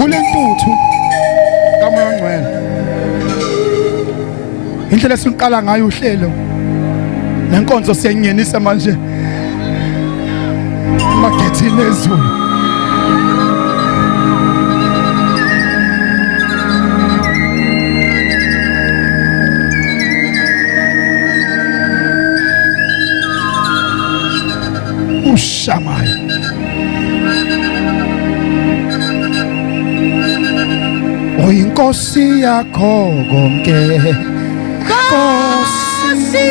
kule ntuthu kaMoya oNgcwele indlela esiqala ngayo uhlelo nenkonzo siyangenisa manje magethini ezulu ushamayo oyinkosi yakho konke Nkosi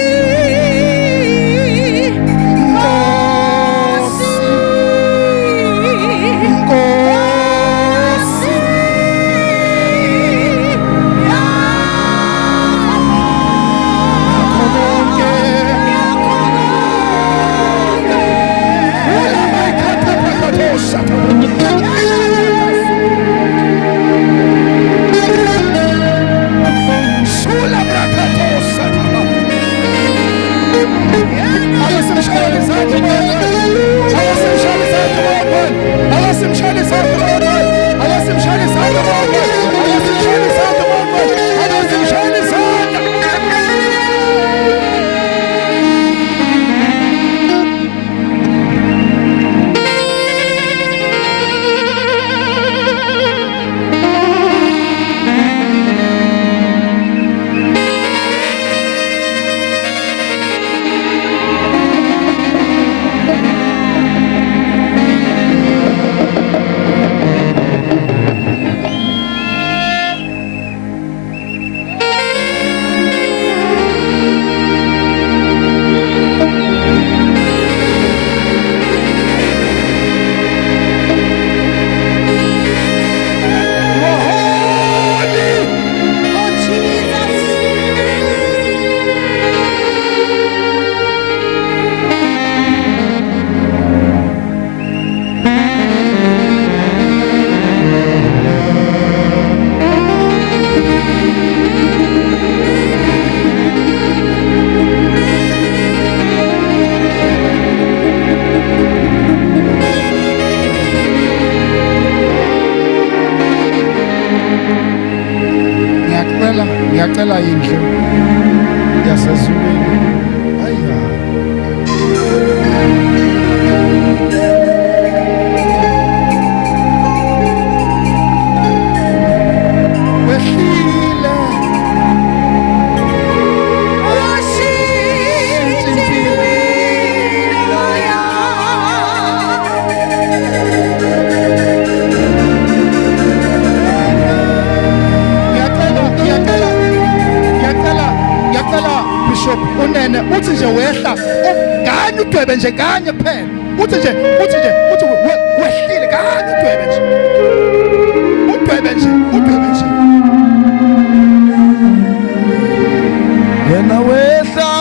ngiyacela indlu yasezulwini unene uthi nje wehla ngani udwebe nje kanye kuphela uthi wehlile ngani udwebe nje yena wehla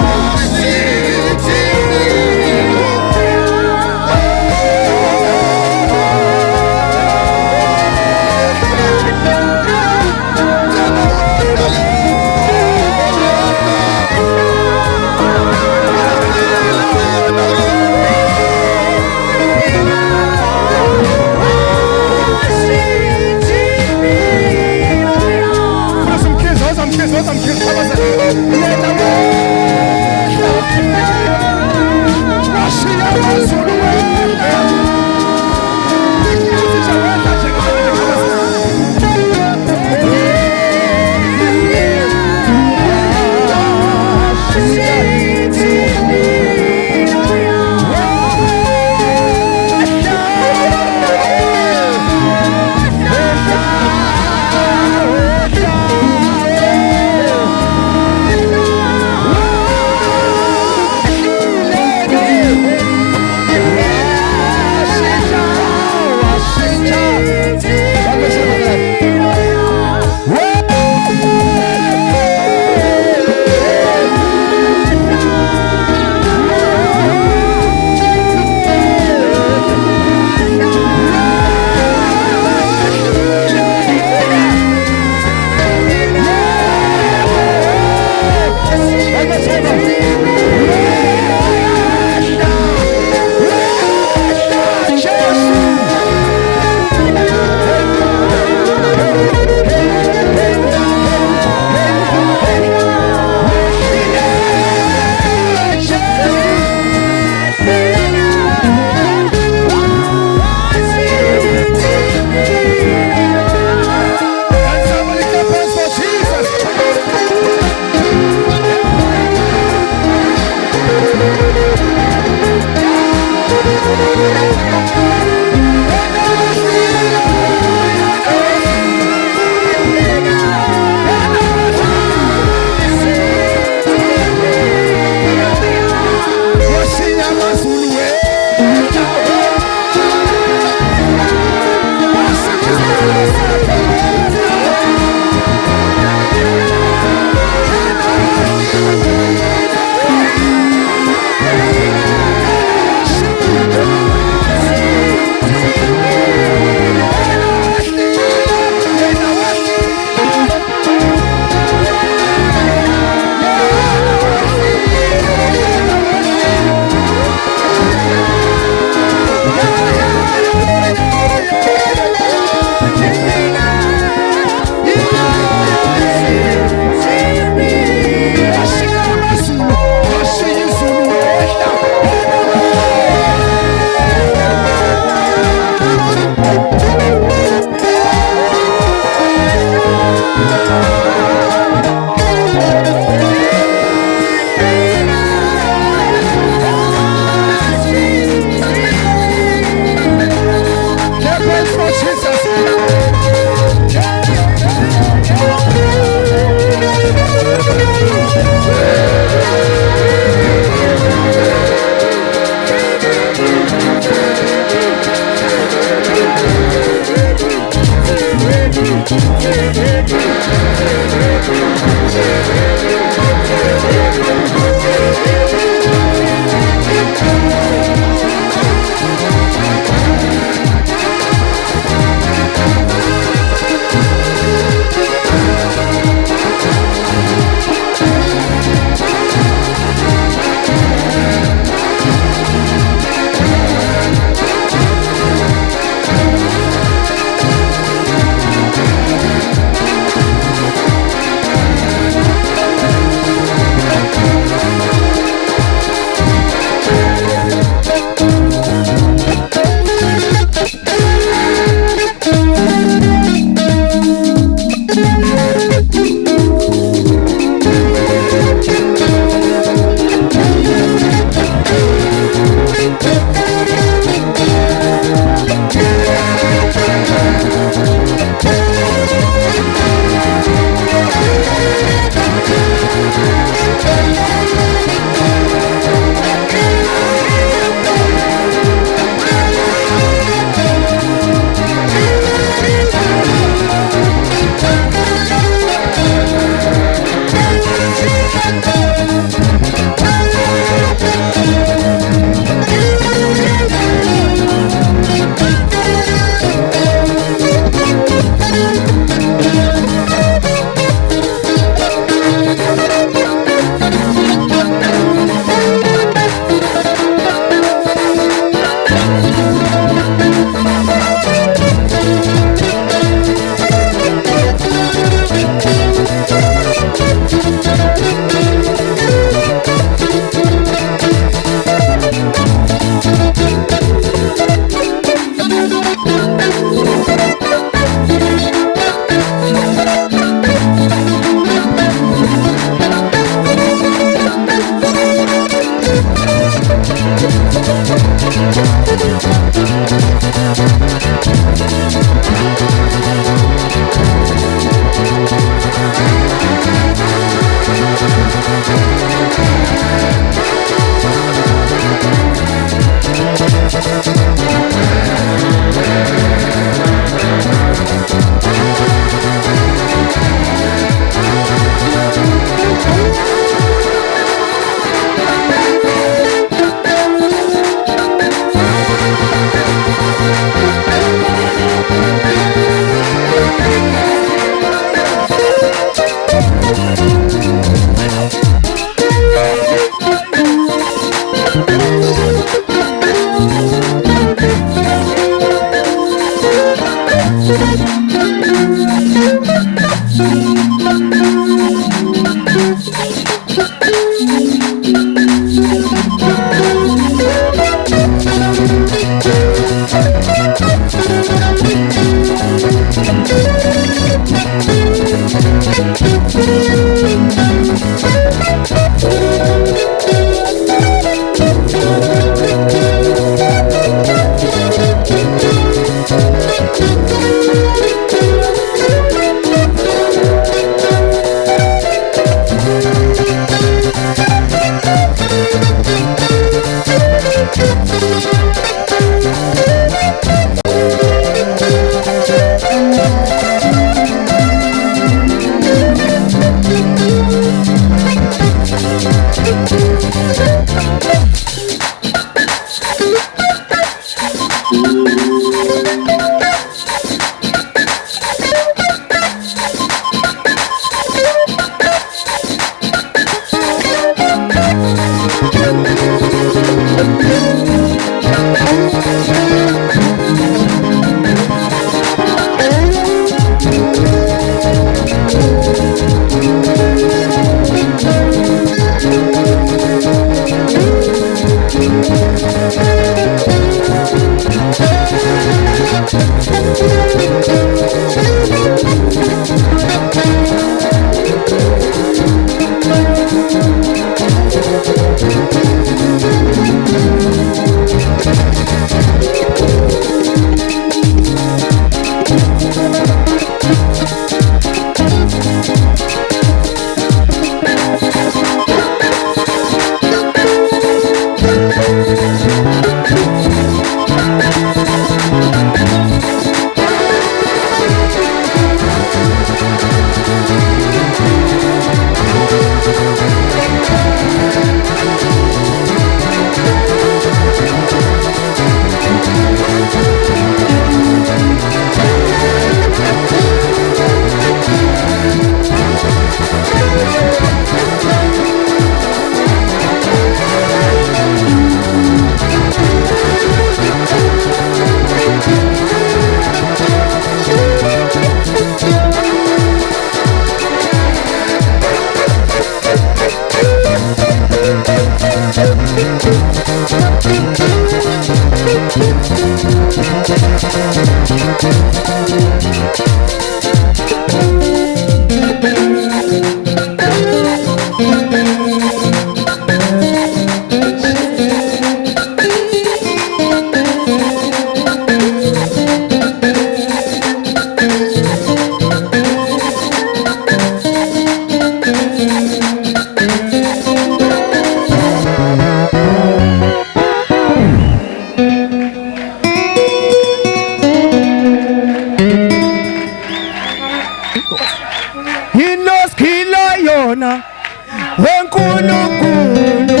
wenkulunkulu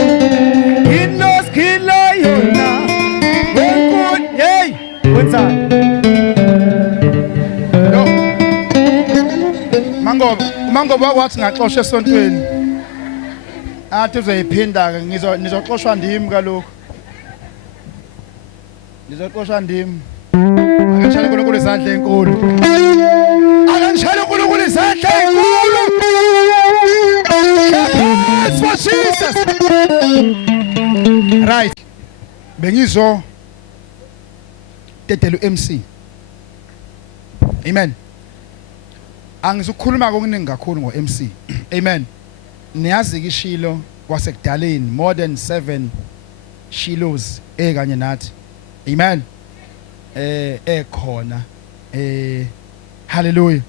inoskilo yona wenkulu hey wenzani no mangoba wakwathi ngaxoshwa esontweni athi uzoyiphinda ke nizoxoshwa ndimi kaloko nizoxoshwa ndimi akashaya uNkulunkulu izandla enkulu akashaya uNkulunkulu izandla enkulu for Jesus right bengizo tetelu MC amen angizukhuluma kokuningi kakhulu ngo MC amen niyazi kishilo kwasekudaleni more than 7 shilos kanye nathi amen ekhona hallelujah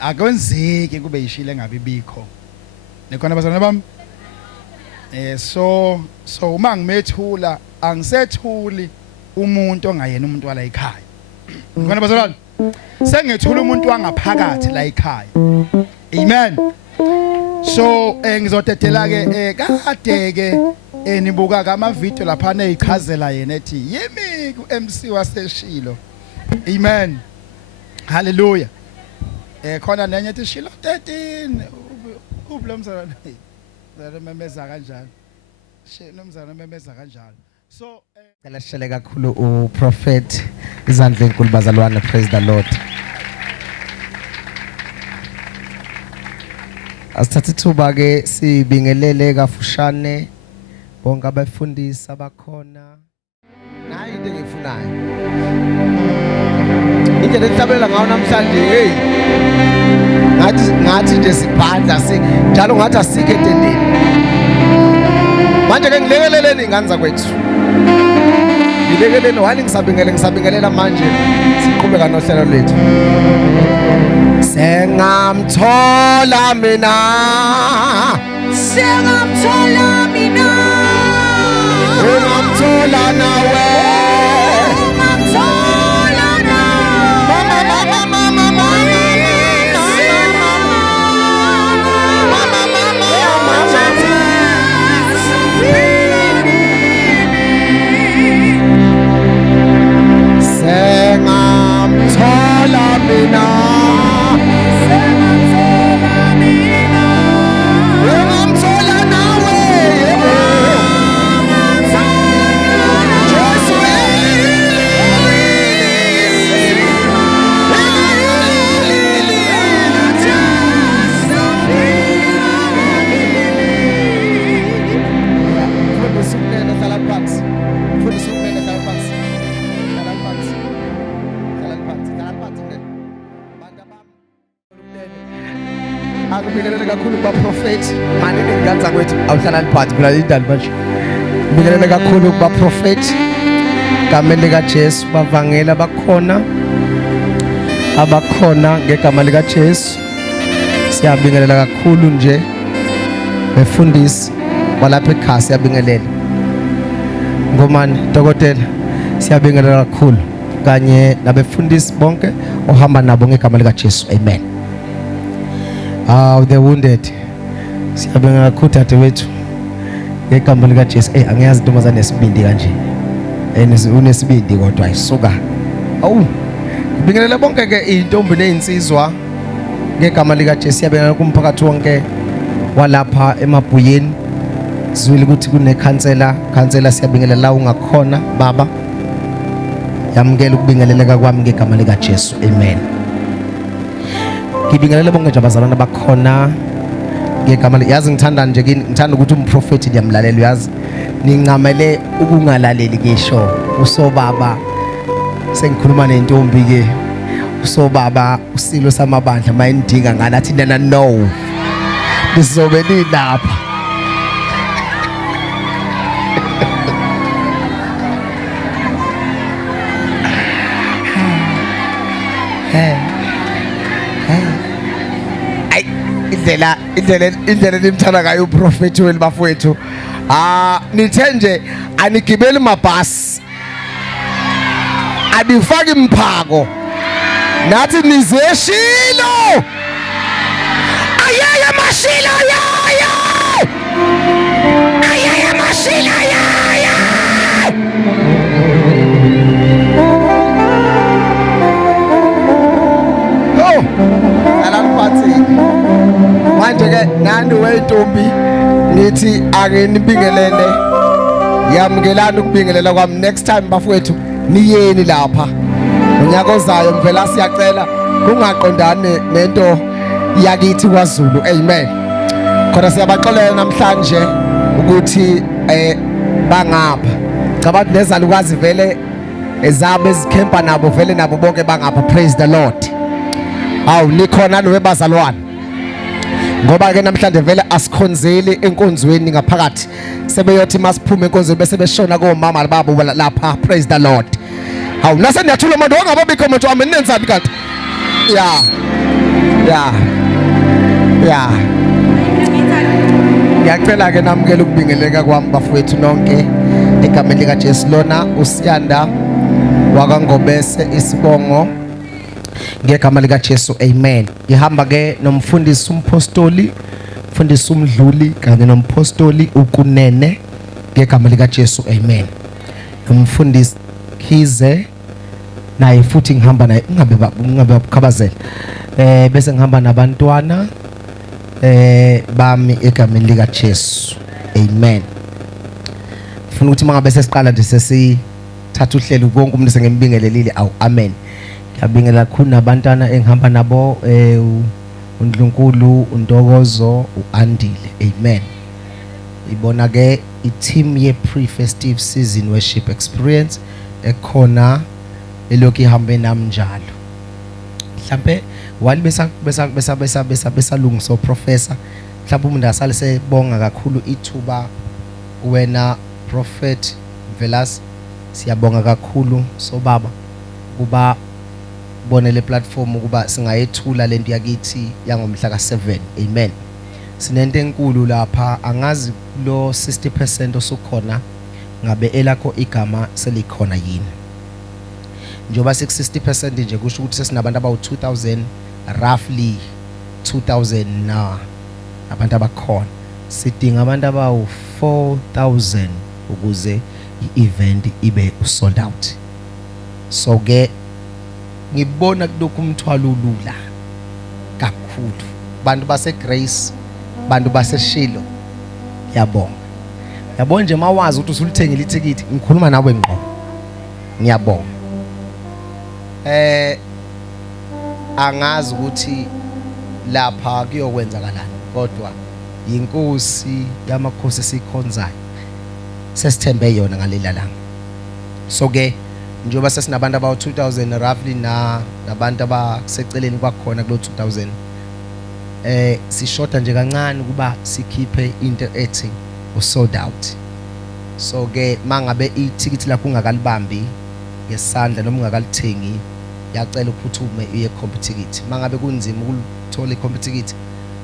akwenzeki kube yishilo engabe bikho nekhona bazalwane bami so uma ngimethula angisethuli umuntu ongayena umuntu wala ekhaya nekhona bazalwane sengethula umuntu wangaphakathi la ekhaya amen so ngizotethela ke kade ke nibuka kama video lapha neyichazela yena ethi yimi ku MC waseshilo amen hallelujah khona nenye ethi Shilo 13 ubulomzana memeza kanjalo nomzana memeza kanjalo so Ngalashele kakhulu uProphet izandla enkulu bazalwane praise the Lord Asithatha ithuba ke sibingelele kafushane bonke abafundisi abakhona nayi into engifunayo indlela esihlabelela ngawo namhlanje hey ngathi nje siphandla njalo ngathi asikho etendeni manje ke ngilekeleleni ingane zakwethu ngilekeleni wani ngisabingelela manje siqhubeka nohlelo lethu sengamthola mina ungamthola nawe sengamthola mina Akubingelele kakhulu kubaProfeti manini ngiganza kwethu awuhlala phansi phela indali manje Ngibingelele kakhulu kubaProfeti igama likaJesu bavangela abakhona ngegama likaJesu siyabingelela kakhulu nje befundisi walapha ekhaya siyabingelela ngomani dokotela siyabingelela kakhulu kanye nabefundisi bonke ohamba nabo ngegama likaJesu amen the wounded siyabingelela kakhulu dadewethu ngegama likaJesu angiyazi intombazane nesibindi kanje unesibindi kodwa ayisuka ngibingelela bonke ke intombi nezinsizwa ngegama likaJesu siyabingelela kumphakathi wonke walapha emabhuyeni sizwile ukuthi khantsela siyabingelela la ungakhona baba yamukela ukubingeleleka kwami ngegama likaJesu amen ngibingelela bonke nje abazalwane abakhona ngegama yazi ngithanda ukuthi umprofeti ngiyamlalela yazi ningamele ukungalaleli ngisho usobaba sengikhuluma nentombi ke usobaba usilo samabandla mayindinga ngani athi nana no nizobe nilapha indlela nimthanda ngayo uProfeti weli bafowethu nithe nje anigibeli mabhasi anifaki imphako nathi nizeshilo ayeye mashilo nani weyintombi nithi ake nibingelele yamukelana ukubingelela kwami next time bafowethu niyeni lapha unyaka ozayo mvela siyacela kungaqondane nento yakithi kwaZulu amen khona siyabaxolela namhlanje ukuthi bangapha cabanga nezalukazi vele ezabe ezikhempa nabo vele nabo bonke bangapha praise the Lord awu nikhona nowebazalwane ngoba ke namhlanje vele asikhonzeli enkonzweni ngaphakathi sebeyothi masiphume enkonzweni bese beshona komama babo lapha praise the Lord awu nase niyathula manje ongababikho umuntu wami nenzani kanti ya ngiyacela ke namukela ukubingeleka kwami bafowethu nonke egameni lika Jesu lona uSiyanda wakangobese isibongo ngegama lika Jesu amen ihamba ke nomfundisi umpostoli mfundisi umdluli kanye nompostoli ukunene ngegama lika Jesu amen nomfundisi Khize naye futhi ngihamba naye ungabe bakhabazela bese ngihamba nabantwana bami egameni lika Jesu amen ufuna ukuthi mangabe sesiqala nje sesithatha uhlelo konke umuntu sengembingelelile awu amen ngiyabingelela kakhulu nabantwana engihamba nabo uNdlunkulu uNtokozo uAndile amen ibona ke i-team ye pre-festive season worship experience ekhona elokhu ihambe nami njalo mhlambe wali besalungisa professor mhlawumbe umuntu asale sebonga kakhulu ithuba wena prophet Velas siyabonga kakhulu so baba kuba bonele platform ukuba singayethula lento yakithi yangomhla ka7 amen sinento enkulu lapha angazi lo 60% osukhona ngabe elakho igama selikhona yini njoba 60% nje kusho ukuthi sesinabantu abawu2000 roughly 2000 na abantu abakhona sidinga abantu abawu4000 ukuze i-event ibe sold out so ke ngibona kulokhu umthwalo ulula kakhulu bantu base Grace bantu base Shilo yabonga nje mawazi ukuthi usulithengile ithikithi ngikhuluma nawe ngqo ngiyabonga angazi ukuthi lapha kuyokwenzakalani kodwa inkosi yamakhosi esikhonzayo sesithembe yona ngalela langa so ke njoba sesinabantu about 2000 roughly nabantu abaseceleni kwakhona kulo 2000 sishota nje kancane kuba sikhiphe into ethi sold out so ke mangabe ithikithi lakho ungakalibambi ngesandla noma ungakalithengi yacela uphuthume iye competicket mangabe kunzima ukuthola icompeticket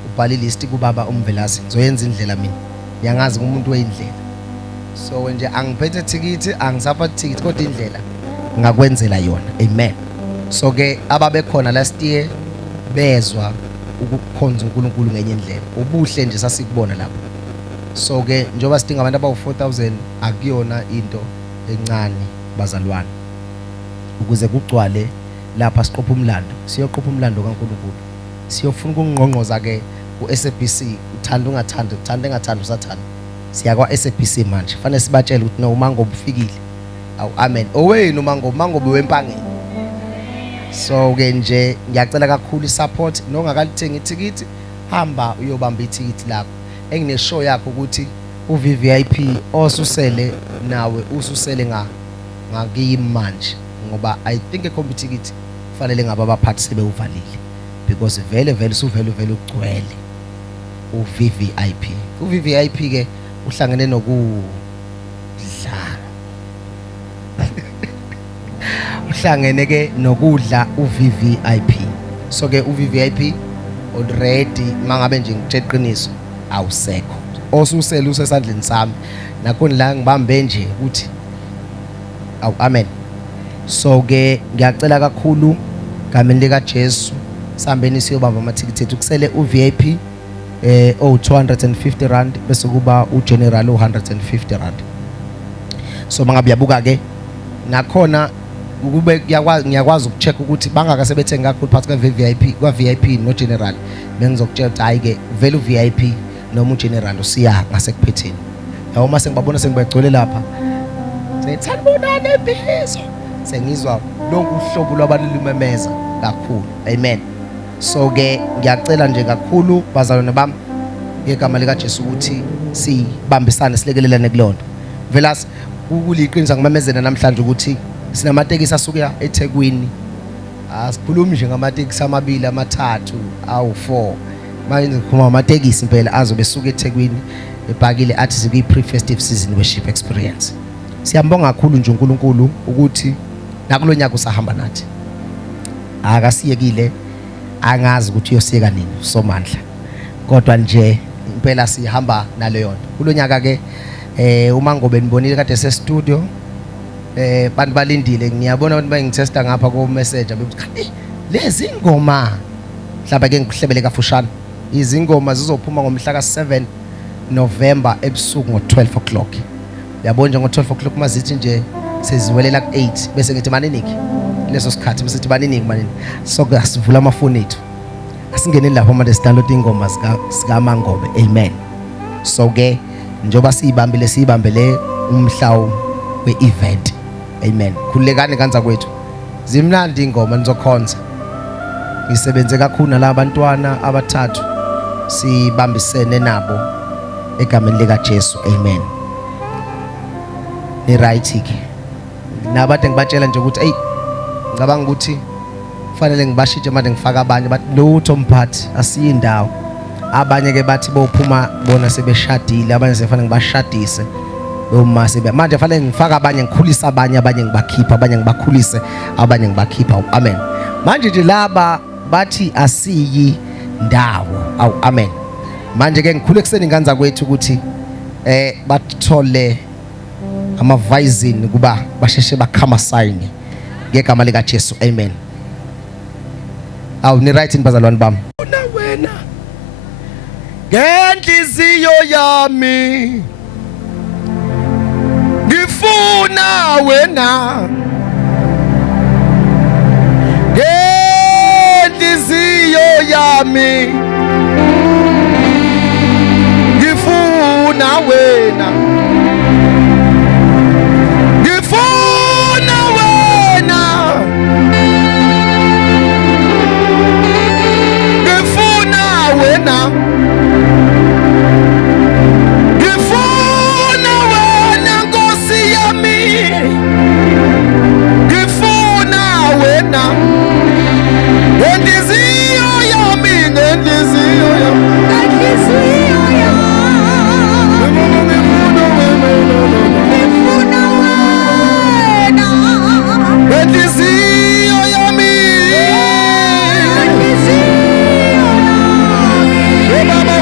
ubhale list kubaba uMvelasi ngizoyenza indlela mina ngiyangazi umuntu weyindlela so nje angiphethe ticket angisapha ticket kodwa indlela ngakwenzela yona amen so ke ababekhona last year bezwa ukukhonza uNkulunkulu ngenye indlela ubuhle nje sasikubona lapho so ke njoba sidinga abantu abawu4000 akuyona into encane bazalwane ukuze kugcwale lapha siqopha umlando siyoqopha umlando kaNkulunkulu siyofuna ukungqongqoza ke kuSABC uthanda ungathanda uthanda engathanda usathanda siya kwaSABC manje fanele sibatshele ukuthi no umangobo ufikile awu amen owenu umangobo wempangeni so ke nje ngiyacela kakhulu isupport nongakalithenga ithikithi hamba uyobamba ithikithi lakho engine show yakho ukuthi uVVIP osusele nawe ususele ngakimi manje ngoba I think ecompeticket kufanele ngaba abaphathi sebewuvalile because vele suvele ugcwele uVVIP ke uhlangene nokudla uhlangene ke nokudla uVVIP so ke uVVIP already mangabe nje ngitshela awusekho osusele usesandleni sami nakhona la ngibambe nje ukuthi awu amen so ke ngiyacela kakhulu ngameni lika Jesu sambeni siyobamba amathikithi ethu kusele uVIP 250 rand bese kuba uGeneral 150 rand so mangabe yabuka ke nakhona ukube ngiyakwazi ukucheck ukuthi bangaka sebethenga kakhulu phakathi kwa VIP no general bengizokutshela ukuthi hayi ke vele u VIP noma u general usiya ngasekuphetheni yabo mase ngibabona sengibagcwele lapha sengithandibonana ebizo sengizwa lonke uhlobo lwabalumemeza kakhulu amen. So ke ngiyacela nje kakhulu bazalwane bami ngegama lika Jesu ukuthi sibambisane silekelelane kulona vela ukuliqinisa ngimemezela namhlanje ukuthi sinamatekisi asuka eThekwini asikhulumi nje ngamatekisi amabili amathathu awu4 manje ngikhuluma amatekisi impela azobe suka eThekwini ebhakile athi sikuyi pre-festive season worship experience. Siyambonga kakhulu nje uNkulunkulu ukuthi nakulonyaka usahamba nathi akasiyekile angazi ukuthi uyosiyeka nini somandla kodwa nje impela sihamba naleyo nto kulonyaka ke uma ngobe nibonile kade se studio bantu balindile ngiyabona abantu bangithesta ngapha ko messenger bebuthi lezi ingoma mhlawumbe ke ngihlebele kafushane izingoma zizophuma ngomhla ka7 November ebusuku ngo12 o'clock yabona nje ngo12 o'clock mazithi nje seziwelela ku8 bese ngithi maniniki leso sikhathi bese sithi maniniki manini so asivula amafoni ethu asingene lapha manje sidownload ingoma sika Mangobe amen. So ke njoba siyibambele umhlawu we-event amen khulekani kanza kwethu zimnandi ingoma nizokhonza ngisebenze kakhulu nalabo bantwana abathathu sibambisene nabo egameni lika Jesu amen. Ni right ke nabade ngibatshela nje ukuthi hey ngicabanga ukuthi kufanele ngibashitshe manje ngifaka abanye bathi lutho mphathi asiyindawo abanye ke bathi bophuma bona sebeshadile abanye sefanele ngibashadise boma sebe manje fanele ngifaka abanye ngikhulisa abanye ngibakhipha abanye ngibakhulise abanye ngibakhipha amen. Manje nje laba bathi asiyi ndawo awu amen. Manje ke ngikhule kuseni nganza kwethu ukuthi bathole amavizini kuba basheshe bakhama sign ngegama lika Jesu amen. Awu ni right bazalwane bami una wena ngenhliziyo yami ngifuna wena ngenhliziyo yami ngifuna wena Baba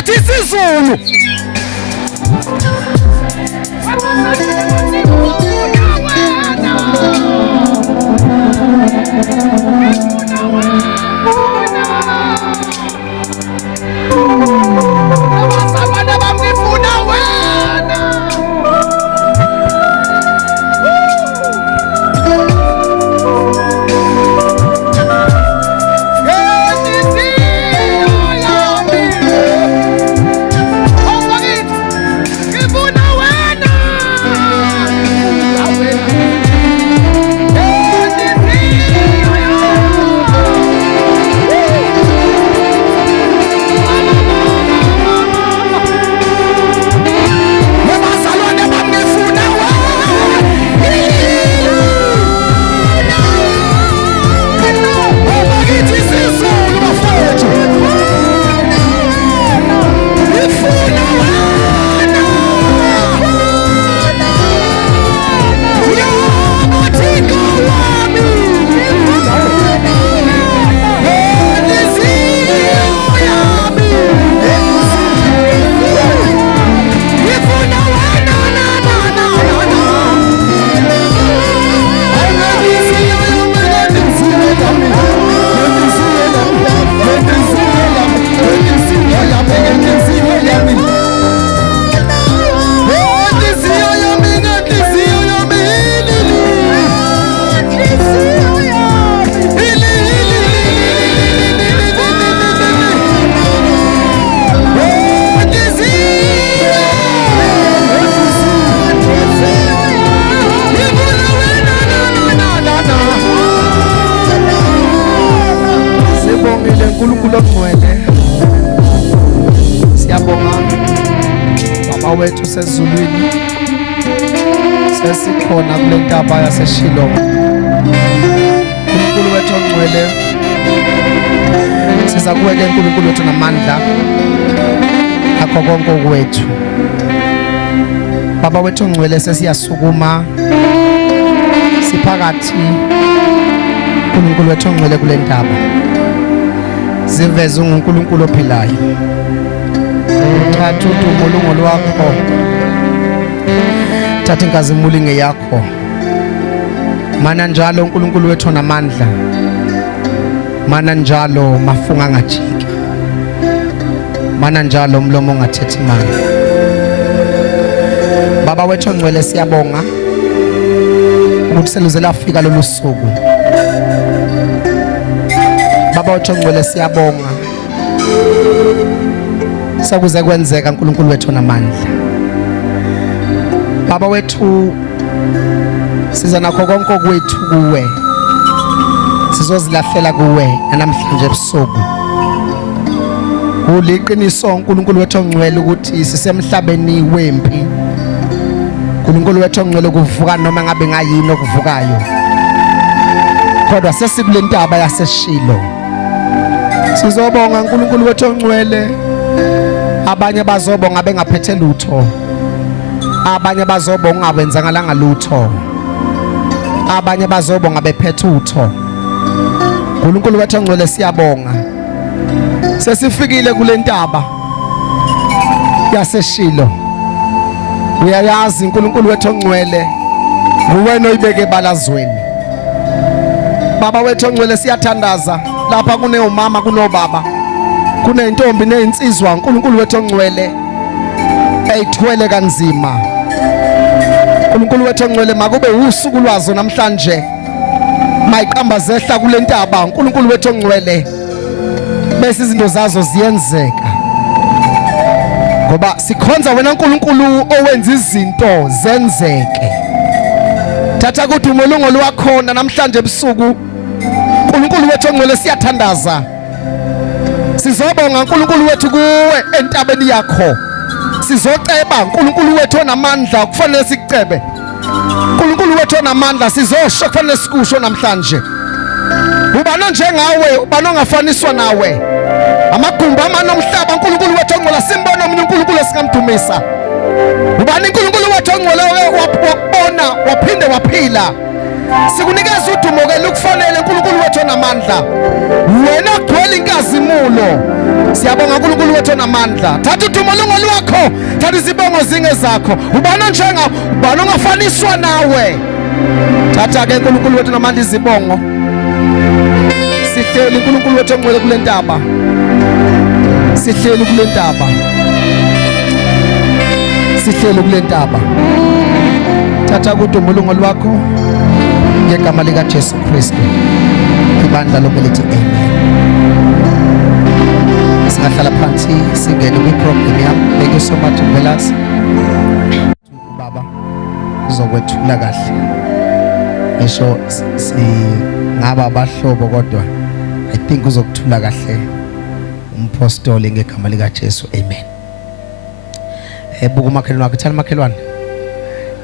ngathi isiZulu. uNkulunkulu ongcwele, siyabonga Baba wethu sezulwini, sesikhona kule ntaba yaseShilo. uNkulunkulu wethu ongcwele, siza kuwe ke uNkulunkulu wethu namandla akho konke okwethu. Baba wethu ongcwele, sesiyasukuma siphakathi uNkulunkulu wethu ongcwele kule ntaba. Ziveze uNkulunkulu ophilayo. Thatha udumo lungolwakho, thatha inkazimulo ngeyakho. Mana njalo uNkulunkulu wethu onamandla, mana njalo mafunga angajiki, mana njalo umlomo ongathethi imali. Baba wethu ongcwele, siyabonga ukuthi seluze lafika lolu suku. Baba wethu ongcwele, siyabonga sakuze kwenzeka uNkulunkulu wethu onamandla. Baba wethu, siza nakho konke kwethu kuwe, sizozilahlela kuwe namhlanje ebusuku. Kuliqiniso uNkulunkulu wethu ongcwele ukuthi sisemhlabeni wempi. uNkulunkulu wethu ongcwele, kuvuka noma ngabe ngayini okuvukayo, kodwa sesikule ntaba yaseShilo. Sizobonga uNkulunkulu wethu ongcwele. Abanye bazobonga bengaphethe lutho, abanye bazobonga ungawenzanga langa lutho, abanye bazobonga bephethe utho. uNkulunkulu wethu ongcwele, siyabonga sesifikile kule ntaba yaseShilo. Uyayazi uNkulunkulu wethu ongcwele, nguwena oyibeke ebalazweni. Baba wethu ongcwele, siyathandaza lapha kuneumama, kunobaba, kunentombi nezinsizwa uNkulunkulu wethu ongcwele eyithwele kanzima. uNkulunkulu wethu ongcwele, makube usuku lwazo namhlanje, mayiqamba zehla kule ntaba uNkulunkulu wethu ongcwele, bese izinto zazo ziyenzeka, ngoba sikhonza wena uNkulunkulu owenza izinto zenzeke. Thatha kudumo lungolwakhona namhlanje ebusuku. uNkulunkulu wethu ongcwele, siyathandaza, sizobonga uNkulunkulu wethu kuwe entabeni yakho. Sizoceba uNkulunkulu wethu onamandla, kufanele sikucebe. uNkulunkulu wethu onamandla, sizosho kufanele sikusho namhlanje. Ubani njengawe, ubani ongafaniswa nawe. Amagumba amanomhlaba uNkulunkulu wethu ongcwele, simbona omunye uNkulunkulu esingamdumisa. Ubani uNkulunkulu wethu ongcwele wakubona waphinde waphila. Sikunikeza udumo ke lukufanele uNkulunkulu wethu onamandla. wena gwele inkazimulo. Siyabonga uNkulunkulu wethu onamandla. Thatha udumo lwakho, thatha izibongo zinge zakho. Ubani njenga, ubani ongafaniswa nawe. Thatha ke uNkulunkulu wethu onamandla izibongo. Sihleli uNkulunkulu wethu ongcwele kule ntaba. Sihleli kule ntaba. Sihleli kule ntaba. Thatha udumo lwakho ngegama lika Jesu Kristu. Ibandla lonke lithi amen. Singahlala phansi singene kwi-program yami. Thank you so much Velas. Baba uzokwethula kahle. Ngisho singaba abahlobo kodwa I think uzokuthula kahle umpostoli ngegama lika Jesu. Amen. Buka umakhelwane wakho, thana makhelwane.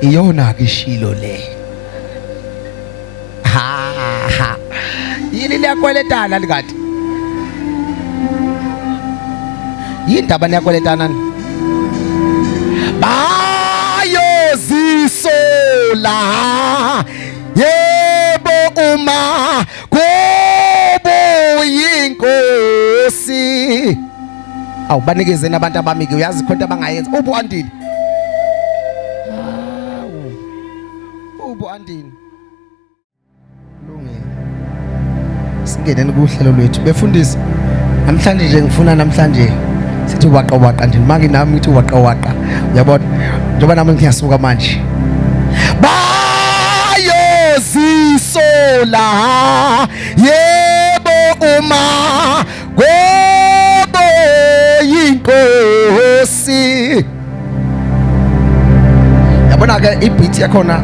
Iyona ke ishilo le. Ha. Yini liyakweletana likade? Yindaba liyakweletana ni? Bayozisola. Yebo uma kubo yinkosi. Awu banikezeni abantu abami ke uyazi khona abangayenza. Ubu andini. Ubu andini. Lungile. Singeneni kuhlelo lwethu. Befundisi namhlanje nje ngifuna namhlanje sithi waqa nje manje nami ngithi waqa. Uyabona? Njengoba nami ngiyasuka manje. Bayozisola. Yebo uma gobo yinkosi. Yabona ke ibeat yakhona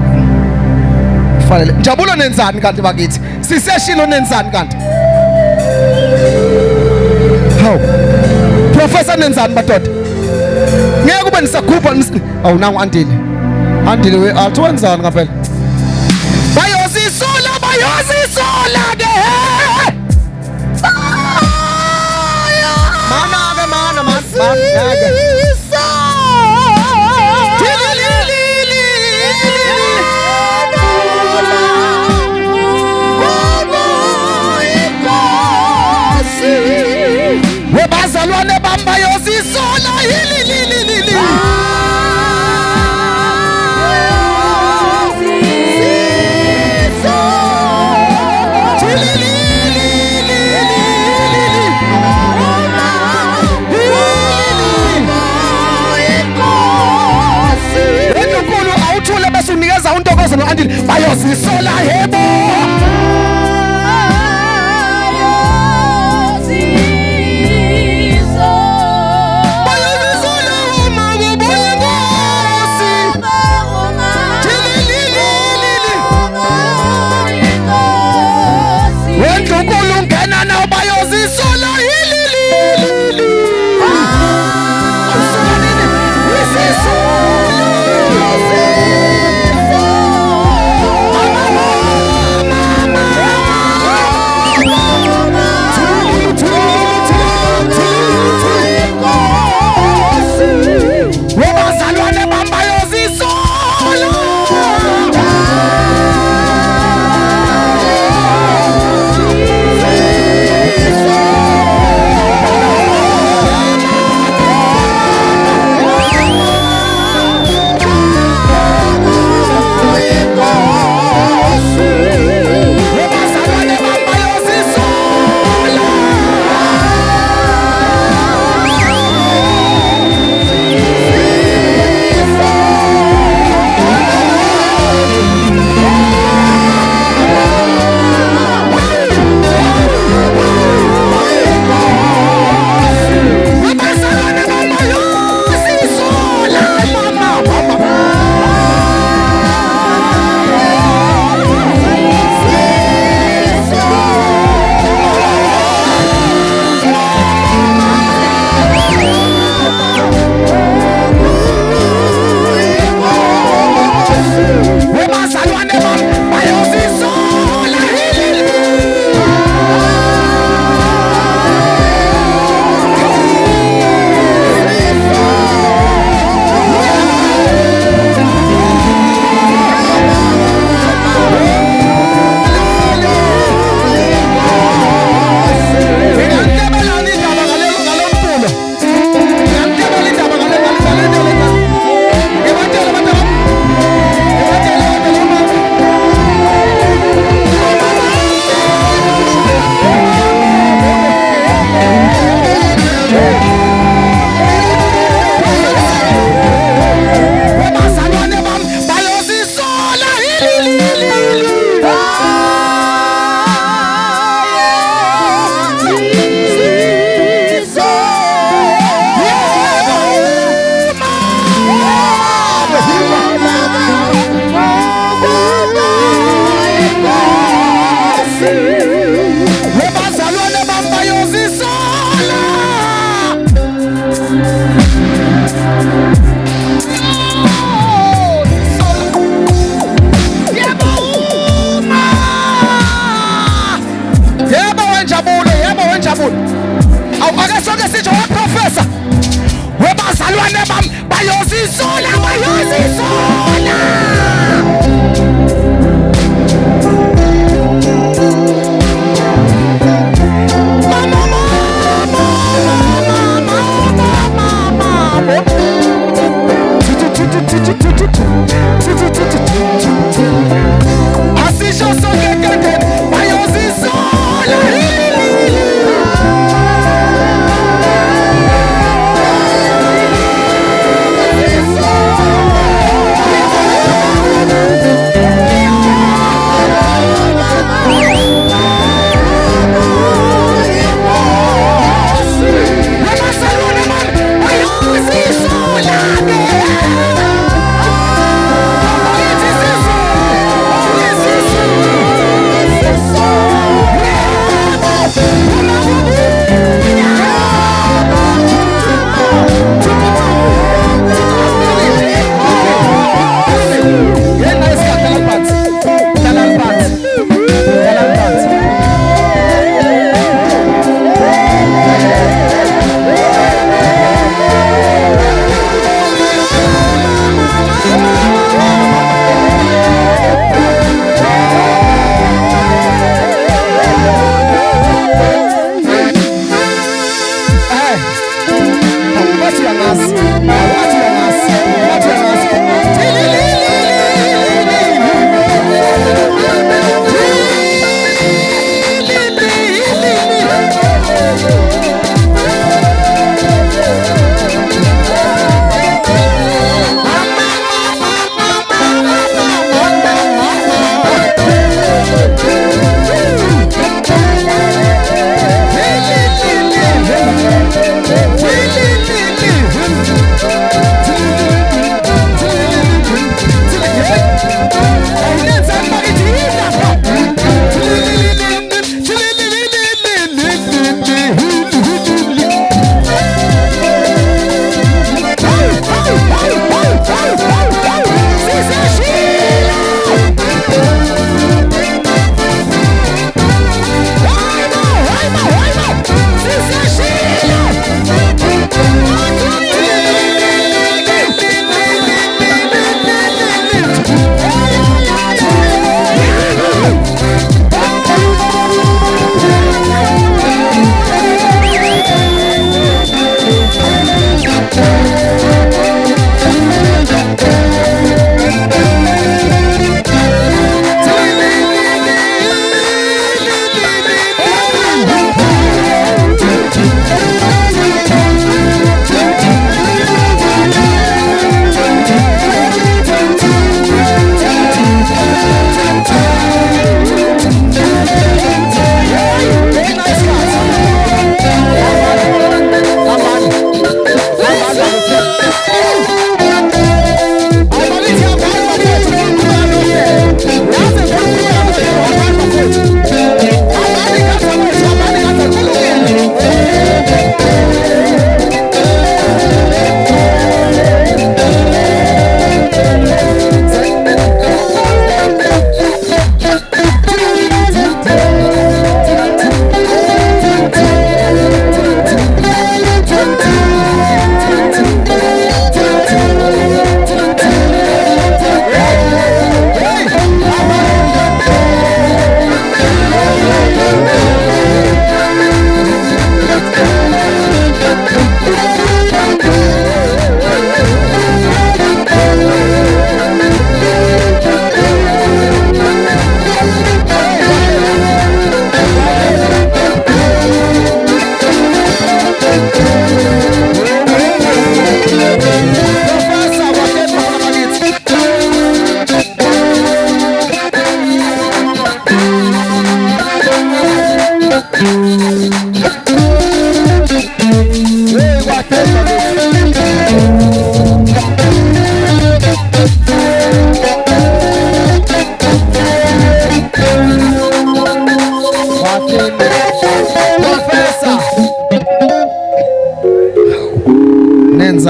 kufanele Njabulo nenzani kanti bakithi? Siseshilo nenzani kanti? Haw. Professor nenzani madoda? Ngeke kube nisagubha awu nangu andile. Andile we athi wenzani ngaphela? Bayozisola ke. Mana ke. Webazalwane bamba yozisola hilililili. Enkulu awuthule bese unikeza untokozo noandile bayozisola yebo.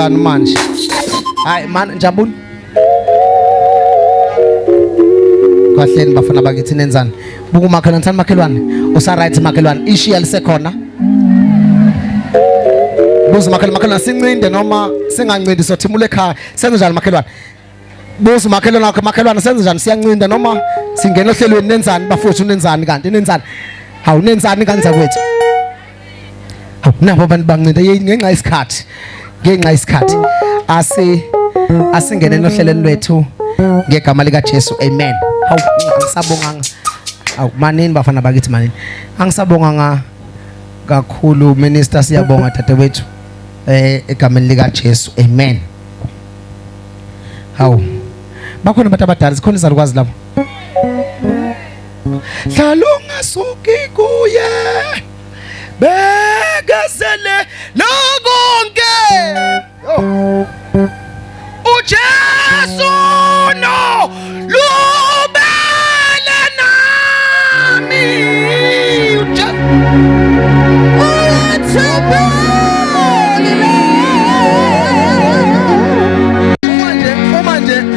senzani manje? Hayi man Njabuni. Kahleni bafana bakithi nenzani? Buku makhelwane thani makhelwane. Usa right makhelwane. Ishiya lisekhona. Buza makhelwane sincinde noma singancindi sothimula ekhaya. Senze njani makhelwane? Buza makhelwane senze njani siyancinde noma singena ohlelweni nenzani bafowethu nenzani kanti nenzani? Hawu nenzani kanza kwethu? Nabo abantu bancinde ngenxa yesikhathi. Ngenxa yesikhathi. Asingene nohlelweni lwethu ngegama lika Jesu. Amen. Hawu ngisabonganga. Awu manini bafana bakithi manini. Angisabonganga kakhulu minister siyabonga dadewethu. Egameni lika Jesu. Amen. Hawu bakhona abantu abadala sikhona izalukwazi lapho. Hlala ungasuki kuye. Bekezele lokonke. uJesu no lubele nami.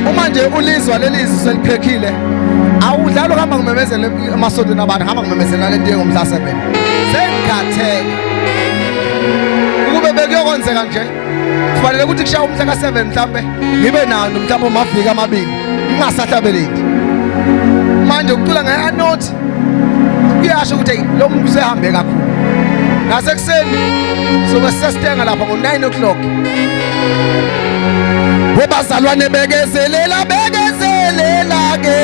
Umanje ulizwa lelizwi seliphekhile. Awudlalo hamba ngimemezela emasontweni abantu, hamba ngimemezela lento ngomhla 7. Sengikhathele. Ukube bekuyokwenzeka nje, kufanele ukuthi kushaya umhla ka7 mhlambe ngibe nawo mhlawumbe amaviki amabili ngingasahlabeleli. Manje ukucula ngeanothi kuyasho ukuthi lo muntu usehambe kakhulu. Ngasekuseni sobe sistenga lapha ngo9 o'clock. Webazalwane bekezelela ke.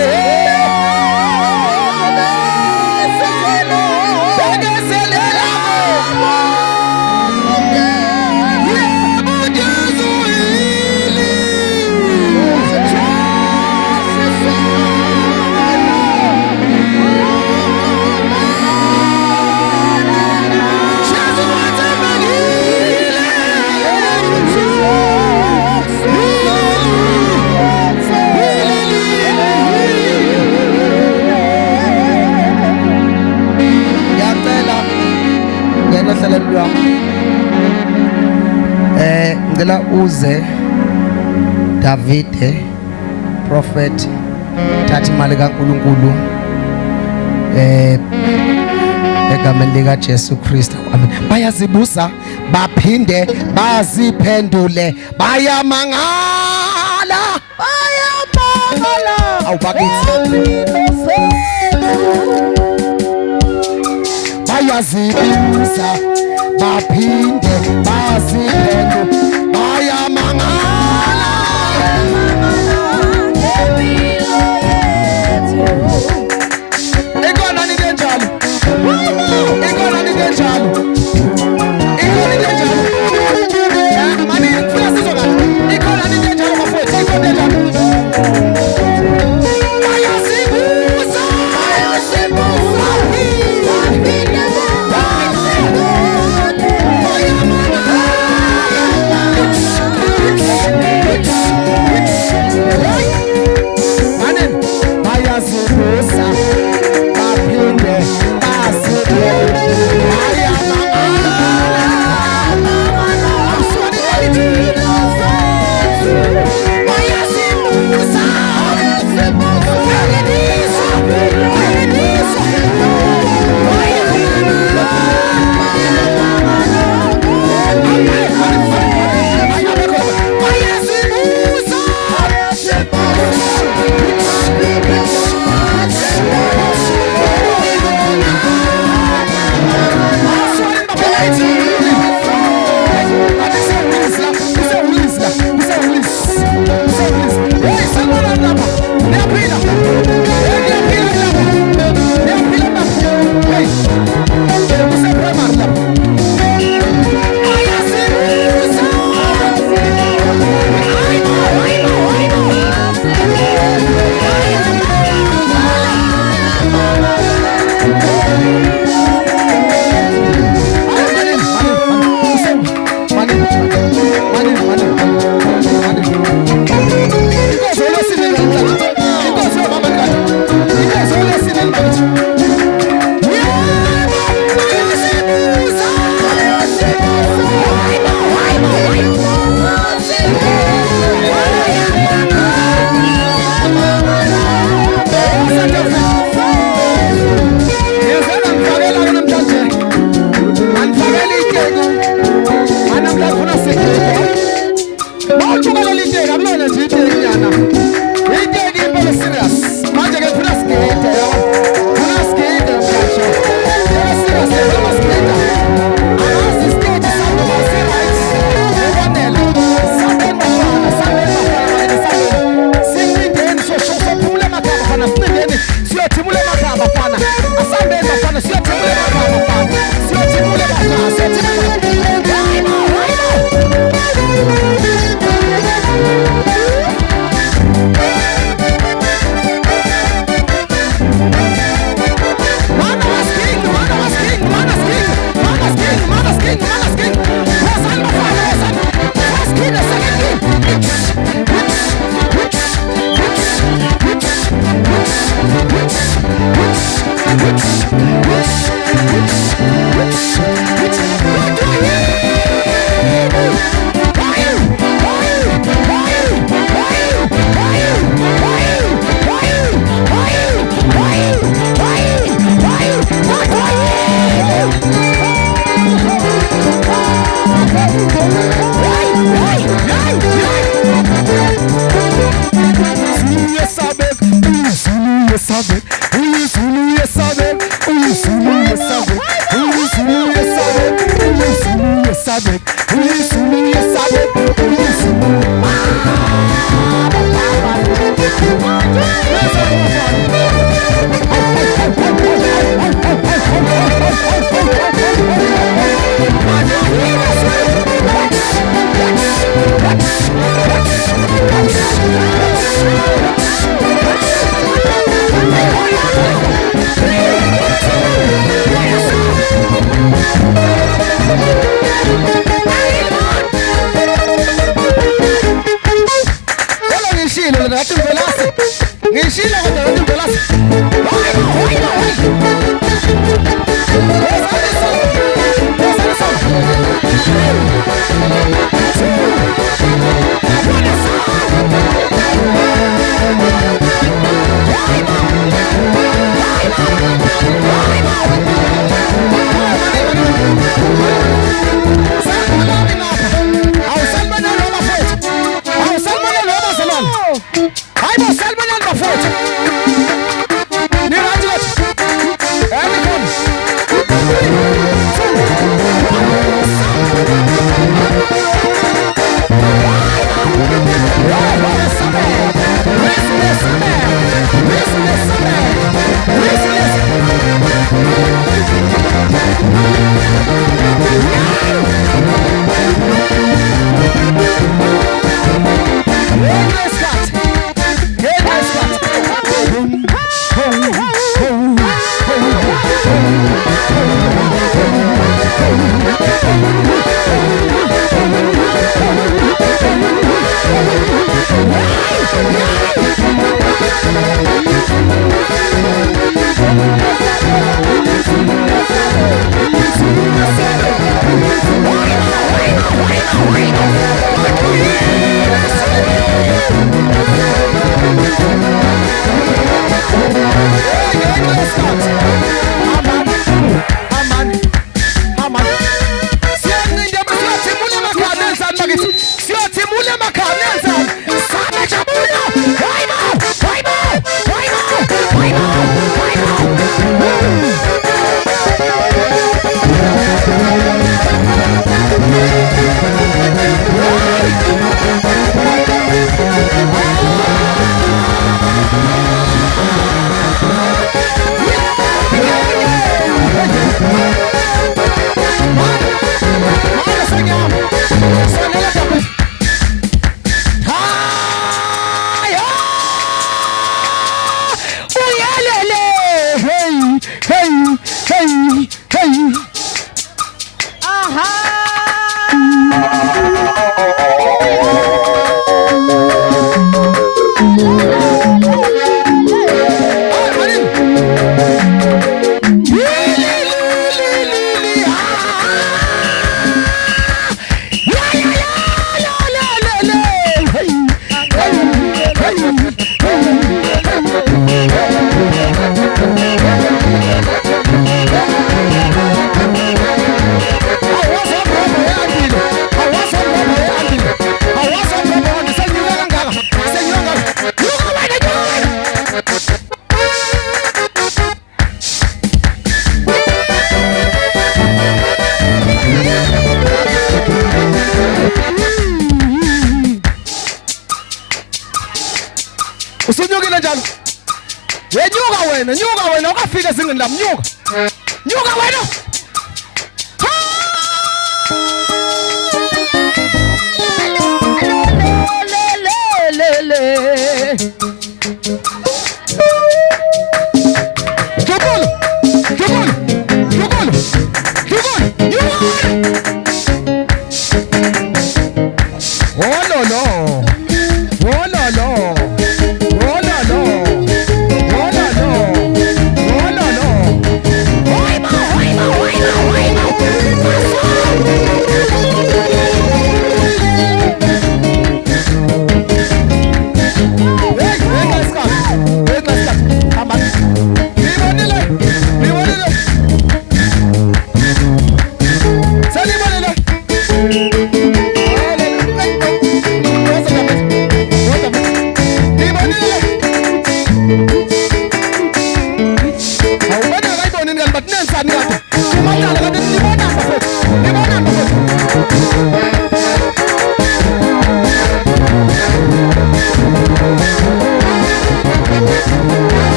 Ngicela uze Davide prophet thatha imali kaNkuluNkulu egameni lika Jesu Kristu. Amen. Bayazibuza baphinde baziphendule bayamangala. Awubakithi bayazibuza baphinde baziphendule nyuka wena ukafika ezingeni lami nyuka wena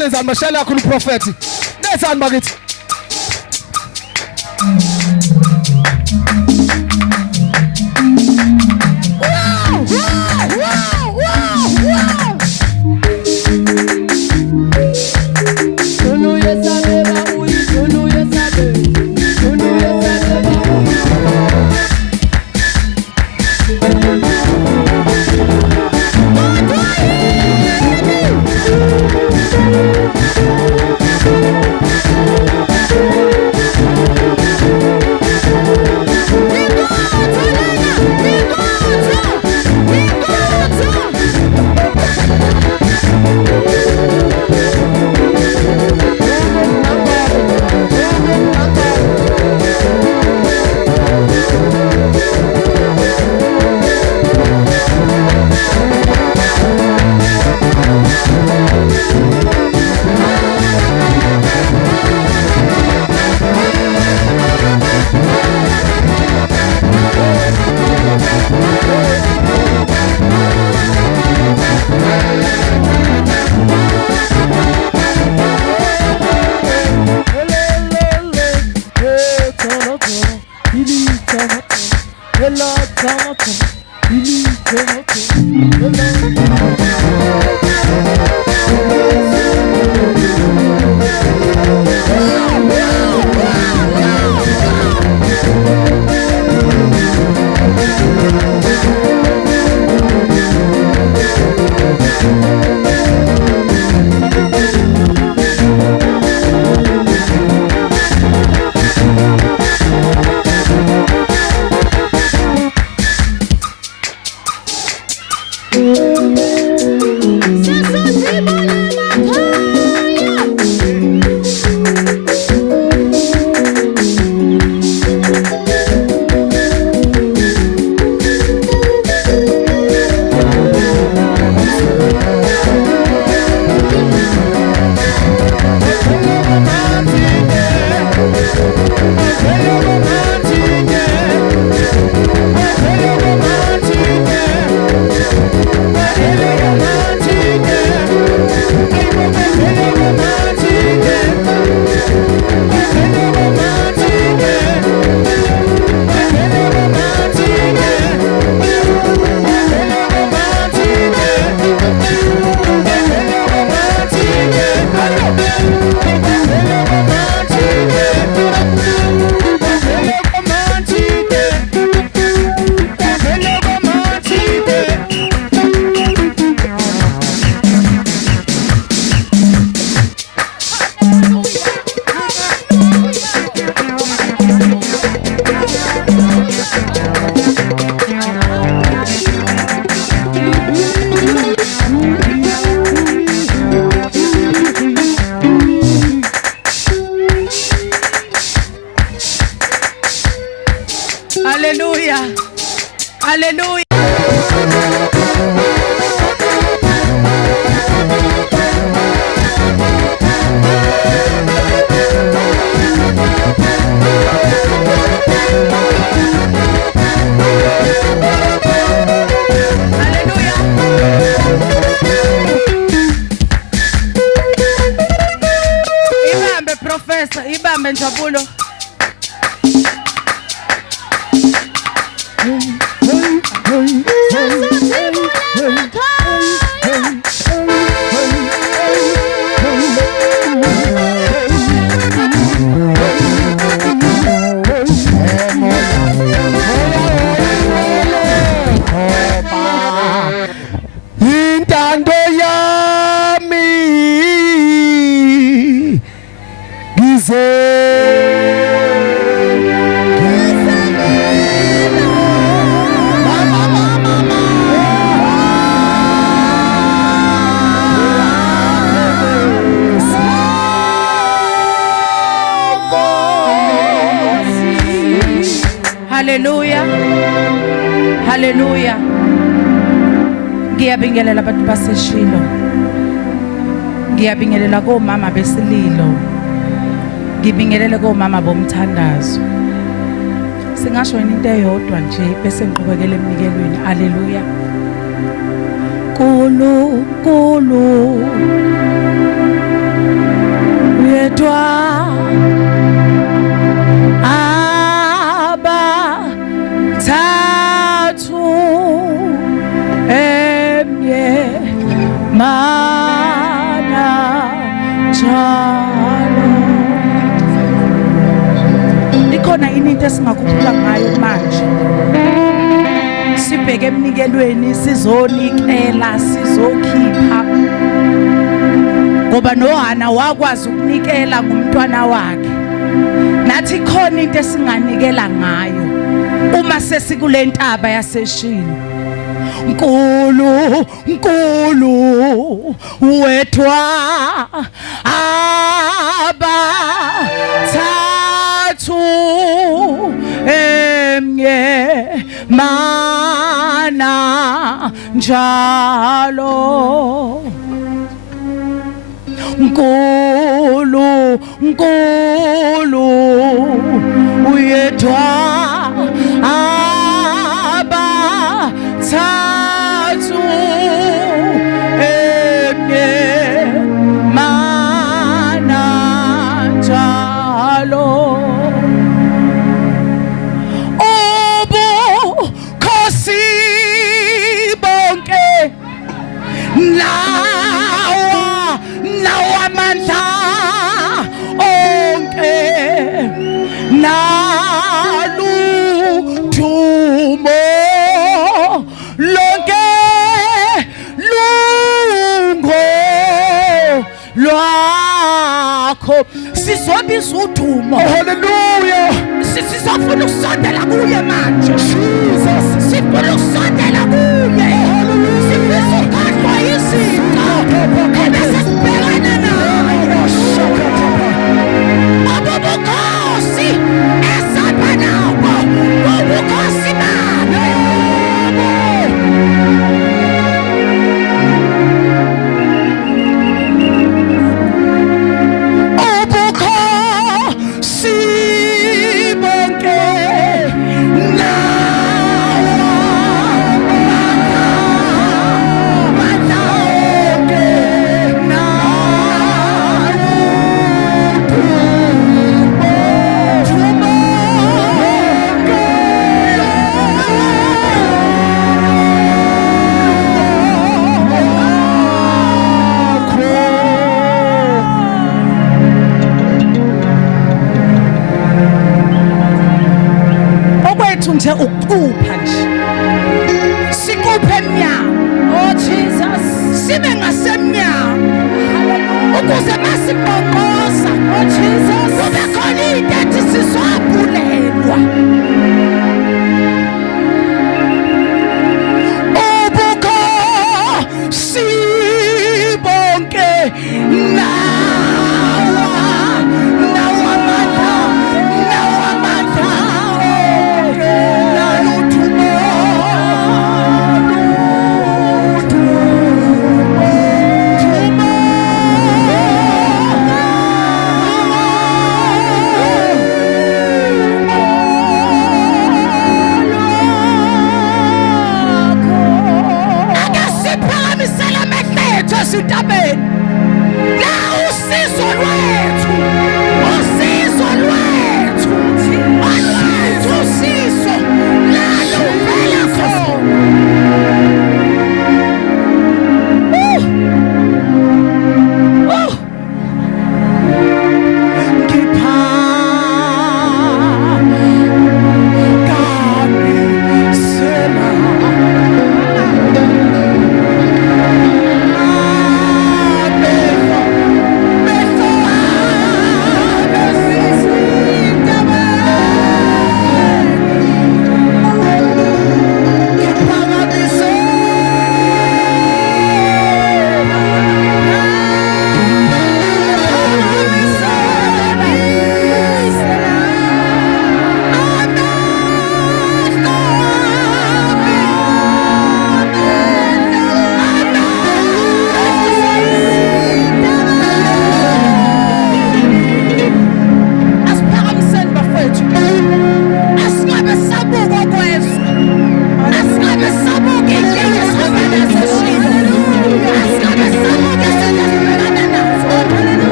Lenzani mashela yakho uprofeti lenzani bakithi Hallelujah. Hallelujah. Professor ibambe Njabulo. Intando yami gize Hallelujah. Hallelujah. Ngiyabingelela abantu baseshilo. Ngiyabingelela komama besililo. Ngibingelele komama bomthandazo. Singasho into eyodwa nje bese ngiqhubekele emnikelweni. Hallelujah. Nkulunkulu yedwa abathathu mana njalo. Ikhona into esingakhuphula ngayo manje. Sibheke emnikelweni sizonikela sizokhipha. Ngoba noHana wakwazi ukunikela ngumntwana wakhe. Nathi khona into esinganikela ngayo uma sesikule ntaba yaseshilo. Nkulunkulu wethwa abathathu mana njalo. Nkulunkulu wethwa abathathu mana njalo. Ubukhosi bonke nawa amandla onke naludumo lonke lungo lwakho. Sizobiza udumo. Hallelujah. Sizofuna ukusondela kuye manje. Jesus. Sifuna ukusondela kuye. Sifuna ukukhandwa izinto ebese sibhekana nayo. Ubukhosi esapha nabo. Ubukhosi babo. Ubukhosi bonke nje ukuqupha nje siquphe emnyango. Oh Jesus, sibe ngasemnyango ukuze masibongoza. Oh Jesus, kube khona into ethi sizwabulelwa. Ubukhosi bonke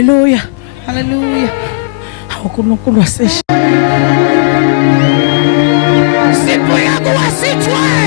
Hallelujah. Hallelujah. uNkulunkulu waseshi sibuya kuwasithwe